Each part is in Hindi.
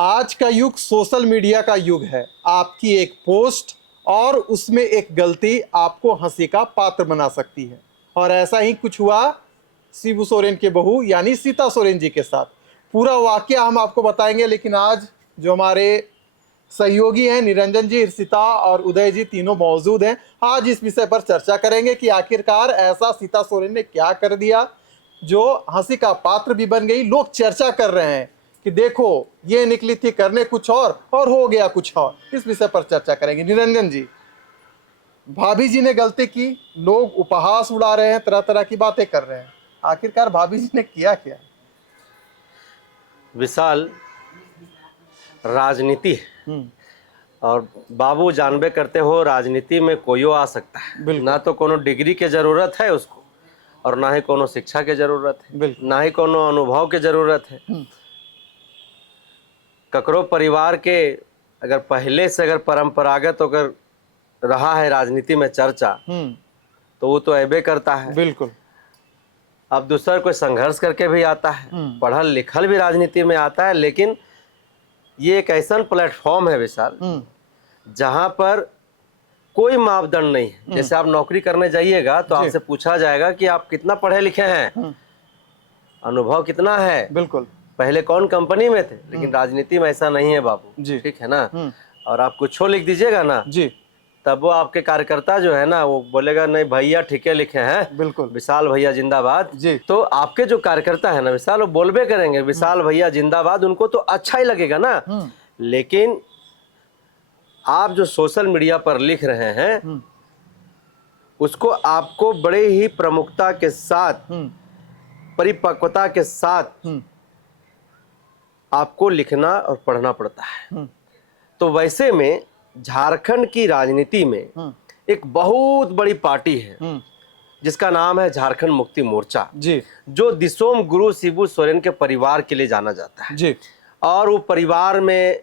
आज का युग सोशल मीडिया का युग है। आपकी एक पोस्ट और उसमें एक गलती आपको हंसी का पात्र बना सकती है, और ऐसा ही कुछ हुआ शिबू सोरेन के बहू यानी सीता सोरेन जी के साथ। पूरा वाकया हम आपको बताएंगे, लेकिन आज जो हमारे सहयोगी हैं निरंजन जी, हर्षिता और उदय जी, तीनों मौजूद हैं। आज इस विषय पर चर्चा करेंगे कि आखिरकार ऐसा सीता सोरेन ने क्या कर दिया जो हंसी का पात्र भी बन गई। लोग चर्चा कर रहे हैं कि देखो ये निकली थी करने कुछ और हो गया कुछ और। इस विषय पर चर्चा करेंगे। निरंजन जी, भाभी जी ने गलती की, लोग उपहास उड़ा रहे हैं, तरह तरह की बातें कर रहे हैं, आखिरकार भाभी जी ने किया क्या? विशाल, राजनीति है और बाबू जानबे करते हो राजनीति में कोई आ सकता है। ना तो कोनो डिग्री के जरूरत है उसको, और ना ही कोनो शिक्षा के जरूरत है, ना ही कोनो अनुभव के जरूरत है। ककरो परिवार के अगर पहले से अगर परंपरागत अगर रहा है राजनीति में चर्चा, तो वो तो ऐबे करता है। बिल्कुल। अब दूसरा कोई संघर्ष करके भी आता है, पढ़ल लिखल भी राजनीति में आता है, लेकिन ये एक ऐसा प्लेटफॉर्म है विशाल जहां पर कोई मापदंड नहीं है। जैसे आप नौकरी करने जाइएगा तो आपसे पूछा जाएगा कि आप कितना पढ़े लिखे हैं, अनुभव कितना है। बिल्कुल। पहले कौन कंपनी में थे, लेकिन राजनीति में ऐसा नहीं है बाबू, ठीक है ना। और आप कुछ लिख दीजिएगा ना जी, तब वो आपके कार्यकर्ता जो है ना वो बोलेगा नहीं भैया ठीके लिखे हैं, बिल्कुल, विशाल भैया जिंदाबाद जी। तो आपके जो कार्यकर्ता है ना विशाल, वो बोलबे करेंगे विशाल भैया जिंदाबाद, उनको तो अच्छा ही लगेगा ना। लेकिन आप जो सोशल मीडिया पर लिख रहे हैं उसको आपको बड़े ही प्रमुखता के साथ, परिपक्वता के साथ आपको लिखना और पढ़ना पड़ता है। तो वैसे में झारखंड की राजनीति में एक बहुत बड़ी पार्टी है जिसका नाम है झारखंड मुक्ति मोर्चा जी, जो दिसोम गुरु शिबू सोरेन के परिवार के लिए जाना जाता है जी। और वो परिवार में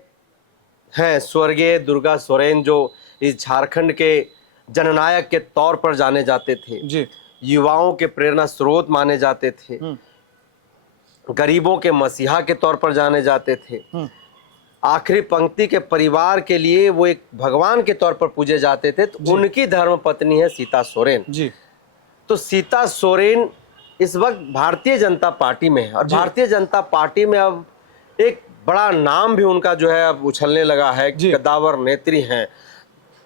हैं स्वर्गीय दुर्गा सोरेन, जो इस झारखंड के जननायक के तौर पर जाने जाते थे जी, युवाओं के प्रेरणा स्रोत माने जाते थे, गरीबों के मसीहा के तौर पर जाने जाते थे, आखिरी पंक्ति के परिवार के लिए वो एक भगवान के तौर पर पूजे जाते थे। तो उनकी धर्म पत्नी है सीता सोरेन जी। तो सीता सोरेन इस वक्त भारतीय जनता पार्टी में है, और भारतीय जनता पार्टी में अब एक बड़ा नाम भी उनका जो है अब उछलने लगा है। कद्दावर नेत्री हैं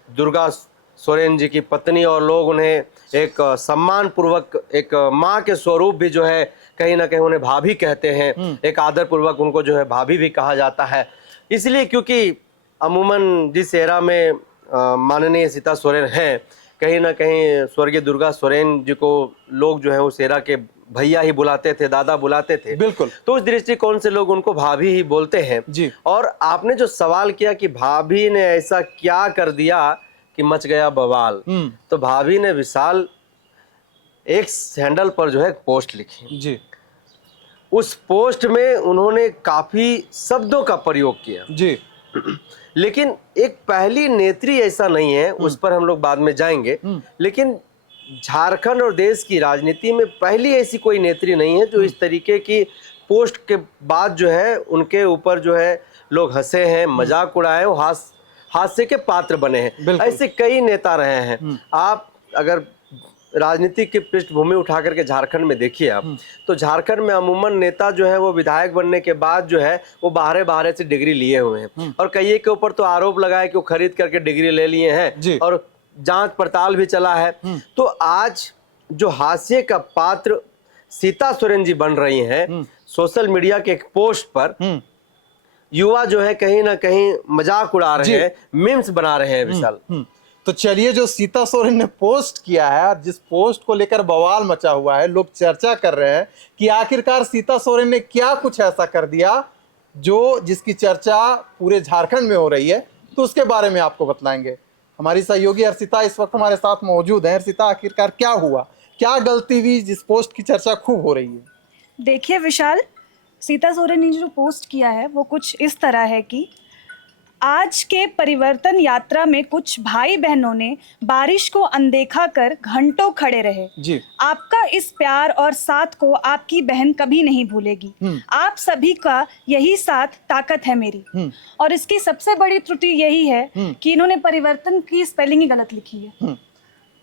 दुर्गा सोरेन जी की पत्नी, और लोग उन्हें एक सम्मान पूर्वक एक माँ के स्वरूप भी जो है कहीं ना कहीं उन्हें भाभी कहते हैं, एक आदर पूर्वक उनको जो है भाभी भी कहा जाता है। इसलिए क्योंकि अमूमन जिस एरा में माननीय सीता सोरेन हैं, कहीं ना कहीं स्वर्गीय दुर्गा सोरेन जी को लोग जो है उस एरा के भैया ही बुलाते थे, दादा बुलाते थे। बिल्कुल। तो उस दृष्टिकोण से लोग उनको भाभी ही बोलते हैं जी। और आपने जो सवाल किया कि भाभी ने ऐसा क्या कर दिया कि मच गया बवाल, तो भाभी ने विशाल एक हैंडल पर जो है पोस्ट लिखी जी। उस पोस्ट में उन्होंने काफी शब्दों का प्रयोग किया जी, लेकिन एक पहली नेत्री ऐसा नहीं है, उस पर हम लोग बाद में जाएंगे। लेकिन झारखंड और देश की राजनीति में पहली ऐसी कोई नेत्री नहीं है जो इस तरीके की पोस्ट के बाद जो है उनके ऊपर जो है लोग हंसे हैं, मजाक उड़ाए, हास्य के पात्र बने हैं। ऐसे कई नेता रहे हैं। आप अगर राजनीति की पृष्ठभूमि उठा करके झारखंड में देखिए आप, तो झारखंड में अमूमन नेता जो है वो विधायक बनने के बाद जो है वो बाहर से डिग्री लिए हुए हैं, और कई के ऊपर तो आरोप लगाए कि वो खरीद करके डिग्री ले लिए हैं, और जांच पड़ताल भी चला है। तो आज जो हास्य का पात्र सीता सोरेन जी बन रही हैं सोशल मीडिया के एक पोस्ट पर, युवा जो है कहीं ना कहीं मजाक उड़ा रहे हैं, मीम्स बना रहे हैं विशाल। तो चलिए, जो सीता सोरेन ने पोस्ट किया है, जिस पोस्ट को लेकर बवाल मचा हुआ है, लोग चर्चा कर रहे हैं कि आखिरकार सीता सोरेन ने क्या कुछ ऐसा कर दिया जो जिसकी चर्चा पूरे झारखंड में हो रही है, तो उसके बारे में आपको बतलाएंगे। हमारी सहयोगी हर्षिता इस वक्त हमारे साथ मौजूद है। हर्षिता, आखिरकार क्या हुआ, क्या गलती हुई जिस पोस्ट की चर्चा खूब हो रही है? देखिए विशाल, सीता सोरेन ने जो पोस्ट किया है वो कुछ इस तरह है कि आज के परिवर्तन यात्रा में कुछ भाई बहनों ने बारिश को अनदेखा कर घंटों खड़े रहे। जी। आपका इस प्यार और साथ को आपकी बहन कभी नहीं भूलेगी। आप सभी का यही साथ ताकत है मेरी। और इसकी सबसे बड़ी त्रुटि यही है कि इन्होंने परिवर्तन की स्पेलिंग ही गलत लिखी है।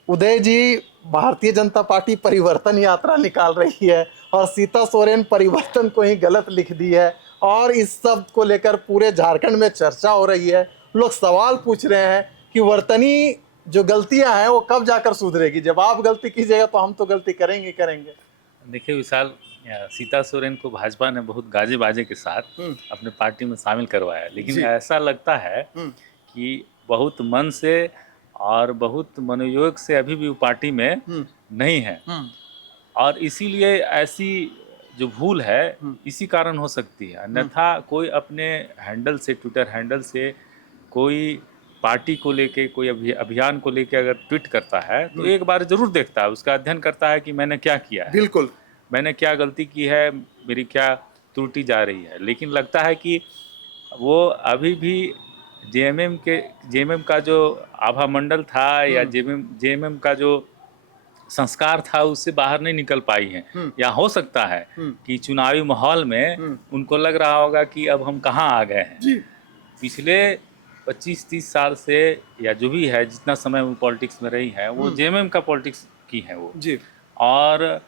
उदय जी, भारतीय जनता पार्टी परिवर्तन यात्रा निकाल रही है और सीता सोरेन परिवर्तन को ही गलत लिख दी है, और इस शब्द को लेकर पूरे झारखंड में चर्चा हो रही है। लोग सवाल पूछ रहे हैं कि वर्तनी जो गलतियां हैं वो कब जाकर सुधरेगी। जब आप गलती कीजिएगा तो हम तो गलती करेंगे करेंगे। देखिए विशाल, सीता सोरेन को भाजपा ने बहुत गाजे बाजे के साथ अपने पार्टी में शामिल करवाया, लेकिन ऐसा लगता है कि बहुत मन से और बहुत मनोयोग से अभी भी वो पार्टी में नहीं है, और इसीलिए ऐसी जो भूल है इसी कारण हो सकती है। अन्यथा कोई अपने हैंडल से, ट्विटर हैंडल से कोई पार्टी को लेके, कोई अभियान को लेके अगर ट्वीट करता है तो एक बार जरूर देखता है, उसका अध्ययन करता है कि मैंने क्या किया है, बिल्कुल मैंने क्या गलती की है, मेरी क्या त्रुटि जा रही है। लेकिन लगता है कि वो अभी भी जेएमएम का जो आभा मंडल था या जेएमएम का जो संस्कार था उससे बाहर नहीं निकल पाई हैं। या हो सकता है कि चुनावी माहौल में उनको लग रहा होगा कि अब हम कहाँ आ गए हैं। पिछले 25-30 साल से या जो भी है, जितना समय वो पॉलिटिक्स में रही है, वो जेएमएम का पॉलिटिक्स की है वो जी। और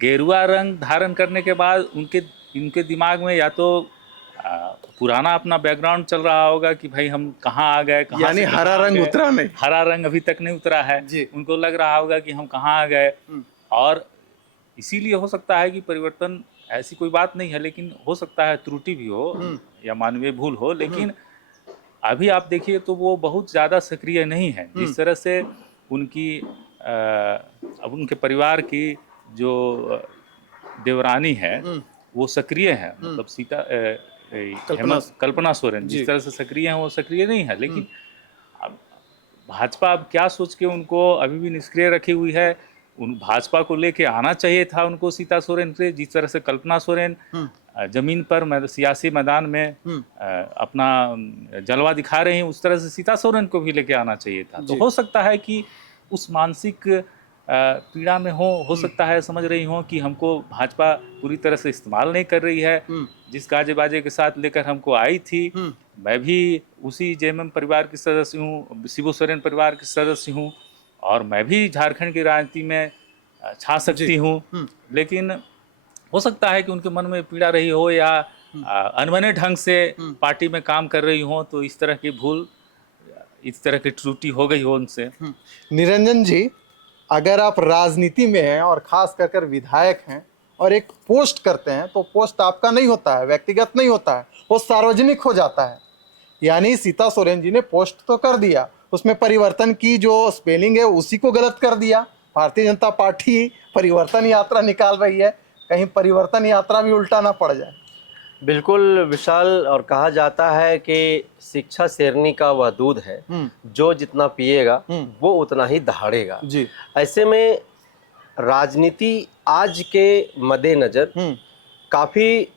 गेरुआ रंग धारण करने के बाद इनके दिमाग में या तो पुराना अपना बैकग्राउंड चल रहा होगा कि भाई हम कहाँ आ गए, यानी हरा रंग उतरा नहीं, हरा रंग अभी तक नहीं उतरा है। उनको लग रहा होगा कि हम कहाँ आ गए, और इसीलिए हो सकता है कि परिवर्तन ऐसी कोई बात नहीं है, लेकिन हो सकता है त्रुटि भी हो या मानवीय भूल हो। लेकिन अभी आप देखिए तो वो बहुत ज़्यादा सक्रिय नहीं है। जिस तरह से उनकी अब उनके परिवार की जो देवरानी है वो सक्रिय है, मतलब कल्पना सोरेन जिस तरह से सक्रिय हैं वो सक्रिय नहीं है। लेकिन अब भाजपा अब क्या सोच के उनको अभी भी निष्क्रिय रखी हुई है। उन भाजपा को लेके आना चाहिए था उनको सीता सोरेन से, जिस तरह से कल्पना सोरेन जमीन पर सियासी मैदान में अपना जलवा दिखा रहे हैं, उस तरह से सीता सोरेन को भी लेके आना चाहिए था। तो हो सकता है कि उस मानसिक पीड़ा में हो सकता है समझ रही हो कि हमको भाजपा पूरी तरह से इस्तेमाल नहीं कर रही है। जिस गाजे बाजे के साथ लेकर हमको आई थी, मैं भी उसी जेएमएम परिवार की सदस्य हूँ, शिबू सोरेन परिवार की सदस्य हूँ, और मैं भी झारखंड की राजनीति में छा सकती हूँ। लेकिन हो सकता है कि उनके मन में पीड़ा रही हो या अनबने ढंग से पार्टी में काम कर रही हो, तो इस तरह की भूल, इस तरह की त्रुटि हो गई हो उनसे। निरंजन जी, अगर आप राजनीति में हैं और खास कर विधायक हैं और एक पोस्ट करते हैं तो पोस्ट आपका नहीं होता है, व्यक्तिगत नहीं होता है, वो सार्वजनिक हो जाता है। यानी सीता सोरेन जी ने पोस्ट तो कर दिया, उसमें परिवर्तन की जो स्पेलिंग है उसी को गलत कर दिया। भारतीय जनता पार्टी परिवर्तन यात्रा निकाल रही है, कहीं परिवर्तन यात्रा भी उल्टा ना पड़ जाए। बिल्कुल विशाल, और कहा जाता है कि शिक्षा शेरनी का वह दूध है जो जितना पिएगा वो उतना ही दहाड़ेगा जी। ऐसे में राजनीति आज के मद्देनजर काफी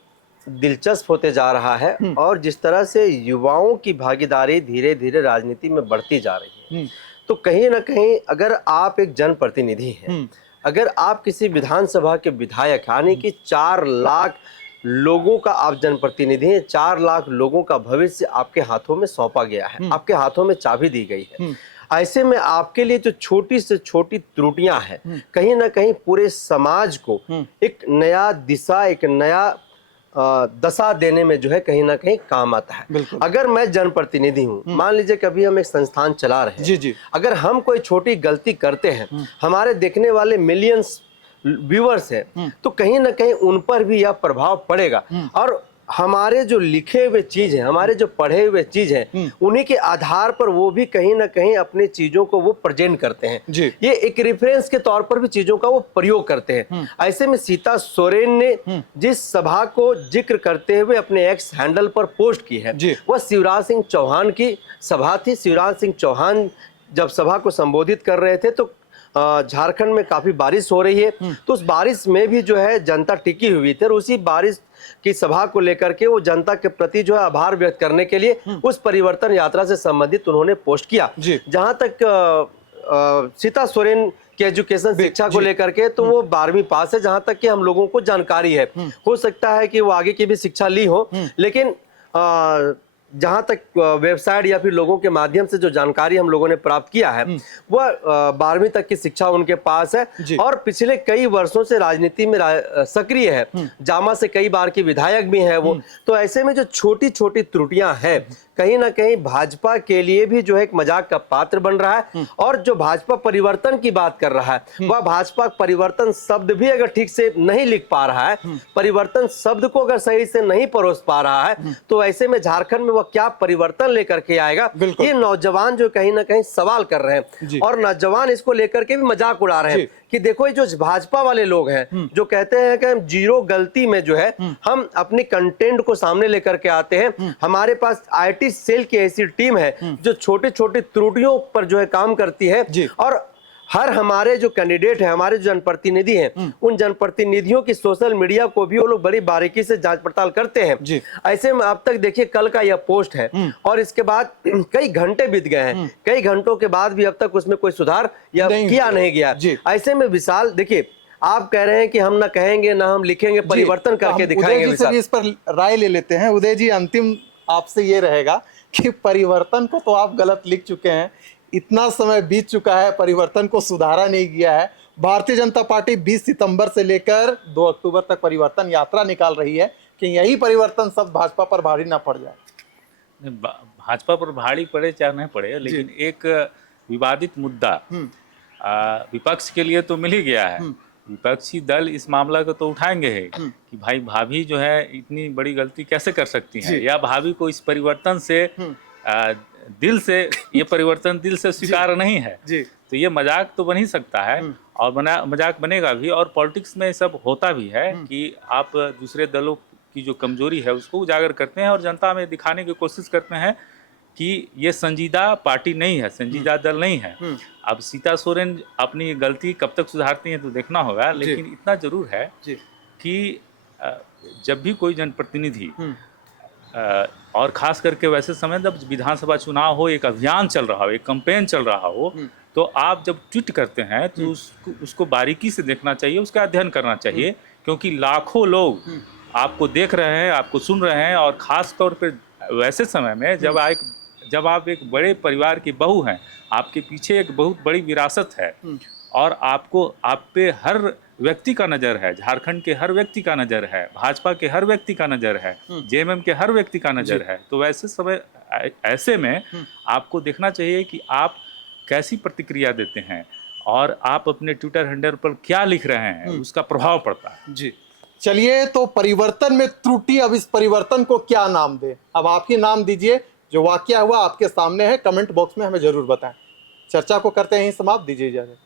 दिलचस्प होते जा रहा है, और जिस तरह से युवाओं की भागीदारी धीरे धीरे राजनीति में बढ़ती जा रही है, तो कहीं ना कहीं अगर आप एक जनप्रतिनिधि हैं, अगर आप किसी विधानसभा के विधायक यानी कि 4 लाख लोगों का आप जनप्रतिनिधि हैं, 4 लाख लोगों का भविष्य आपके हाथों में सौंपा गया है, आपके हाथों में चाबी दी गई है। ऐसे में आपके लिए जो छोटी से छोटी त्रुटियां हैं, कहीं ना कहीं पूरे समाज को एक नया दिशा, एक नया दशा देने में जो है कहीं ना कहीं काम आता है। अगर मैं जनप्रतिनिधि हूँ, मान लीजिए कभी हम एक संस्थान चला रहे हैं जी, अगर हम कोई छोटी गलती करते हैं, हमारे देखने वाले मिलियंस व्यूअर्स हैं, तो कहीं ना कहीं उन पर भी यह प्रभाव पड़ेगा, और हमारे जो लिखे हुए चीज हैं, हमारे जो पढ़े हुए चीज हैं, उन्हीं के आधार पर वो भी कहीं ना कहीं अपनी चीजों को वो प्रेजेंट करते हैं जी। ये एक रेफरेंस के तौर पर भी चीजों का वो प्रयोग करते हैं। ऐसे में सीता सोरेन ने जिस सभा को जिक्र करते हुए अपने एक्स हैंडल पर पोस्ट की है, वह शिवराज सिंह चौहान की सभा थी। शिवराज सिंह चौहान जब सभा को संबोधित कर रहे थे तो झारखंड में काफी बारिश हो रही है, तो उस बारिश में भी जो है जनता टिकी हुई थी, और उसी बारिश की सभा को लेकर के वो जनता के प्रति जो है आभार व्यक्त करने के लिए उस परिवर्तन यात्रा से संबंधित उन्होंने पोस्ट किया। जहां तक सीता सोरेन की एजुकेशन शिक्षा को लेकर के, तो वो 12वीं पास है जहां तक कि हम लोगों को जानकारी है। हो सकता है कि वो आगे की भी शिक्षा ली हो, लेकिन जहां तक वेबसाइट या फिर लोगों के माध्यम से जो जानकारी हम लोगों ने प्राप्त किया है वह 12वीं तक की शिक्षा उनके पास है और पिछले कई वर्षों से राजनीति में सक्रिय है। जामा से कई बार की विधायक भी है वो। तो ऐसे में जो छोटी छोटी त्रुटियां हैं कहीं ना कहीं भाजपा के लिए भी जो है एक मजाक का पात्र बन रहा है। और जो भाजपा परिवर्तन की बात कर रहा है वह भाजपा परिवर्तन शब्द भी अगर ठीक से नहीं लिख पा रहा है, परिवर्तन शब्द को अगर सही से नहीं परोस पा रहा है, तो ऐसे में झारखंड में वह क्या परिवर्तन लेकर के आएगा, ये नौजवान जो कहीं ना कहीं सवाल कर रहे हैं। और नौजवान इसको लेकर के भी मजाक उड़ा रहे हैं कि देखो ये जो भाजपा वाले लोग हैं जो कहते हैं कि हम जीरो गलती में जो है हम अपनी कंटेंट को सामने लेकर के आते हैं, हमारे पास आईटी सेल की ऐसी टीम है जो छोटे छोटे त्रुटियों पर जो है काम करती है और हर हमारे जो कैंडिडेट है, हमारे जो जनप्रतिनिधि हैं, उन जनप्रतिनिधियों की सोशल मीडिया को भी वो लोग बड़ी बारीकी से जांच पड़ताल करते हैं। ऐसे में अब तक देखिए कल का यह पोस्ट है और इसके बाद कई घंटे बीत गए हैं, कई घंटों के बाद भी अब तक उसमें कोई सुधार या किया नहीं गया। ऐसे में विशाल देखिए, आप कह रहे हैं कि हम ना कहेंगे ना हम लिखेंगे, परिवर्तन करके दिखाएंगे। उदय जी से भी इस पर राय ले लेते हैं। उदय जी, अंतिम आपसे ये रहेगा कि परिवर्तन को तो आप गलत लिख चुके हैं, इतना समय बीत चुका है, परिवर्तन को सुधारा नहीं गया है। भारतीय जनता पार्टी 20 सितंबर से लेकर 2 अक्टूबर तक परिवर्तन यात्रा निकाल रही है कि यही परिवर्तन सब भाजपा पर भारी ना पड़ जाए। भाजपा पर भारी पड़े चाहे नहीं पड़े, लेकिन एक विवादित मुद्दा विपक्ष के लिए तो मिल ही गया है। विपक्षी दल इस मामला को तो उठाएंगे है कि भाई भाभी जो है इतनी बड़ी गलती कैसे कर सकती है, या भाभी को इस परिवर्तन से दिल से ये परिवर्तन दिल से स्वीकार नहीं है। तो ये मजाक तो बन ही सकता है और मजाक बनेगा भी। और पॉलिटिक्स में सब होता भी है कि आप दूसरे दलों की जो कमजोरी है उसको उजागर करते हैं और जनता में दिखाने की कोशिश करते हैं कि ये संजीदा पार्टी नहीं है, संजीदा दल नहीं है। अब सीता सोरेन अपनी गलती कब तक सुधारती हैं तो देखना होगा, लेकिन इतना जरूर है कि जब भी कोई जनप्रतिनिधि और खास करके वैसे समय जब विधानसभा चुनाव हो, एक अभियान चल रहा हो, एक कैंपेन चल रहा हो, तो आप जब ट्वीट करते हैं तो उसको बारीकी से देखना चाहिए, उसका अध्ययन करना चाहिए, क्योंकि लाखों लोग आपको देख रहे हैं, आपको सुन रहे हैं। और ख़ास तौर पे वैसे समय में जब आप एक बड़े परिवार की बहू हैं, आपके पीछे एक बहुत बड़ी विरासत है और आप पे हर व्यक्ति का नज़र है, झारखंड के हर व्यक्ति का नज़र है, भाजपा के हर व्यक्ति का नज़र है, जेएमएम के हर व्यक्ति का नज़र है। तो वैसे समय ऐसे में आपको देखना चाहिए कि आप कैसी प्रतिक्रिया देते हैं और आप अपने ट्विटर हैंडल पर क्या लिख रहे हैं, उसका प्रभाव पड़ता है। जी चलिए, तो परिवर्तन में त्रुटि, अब इस परिवर्तन को क्या नाम दे? अब आप ही नाम दीजिए। जो वाकया हुआ आपके सामने है, कमेंट बॉक्स में हमें जरूर बताएं। चर्चा को करते हैं समाप्त, दीजिए इजाजत।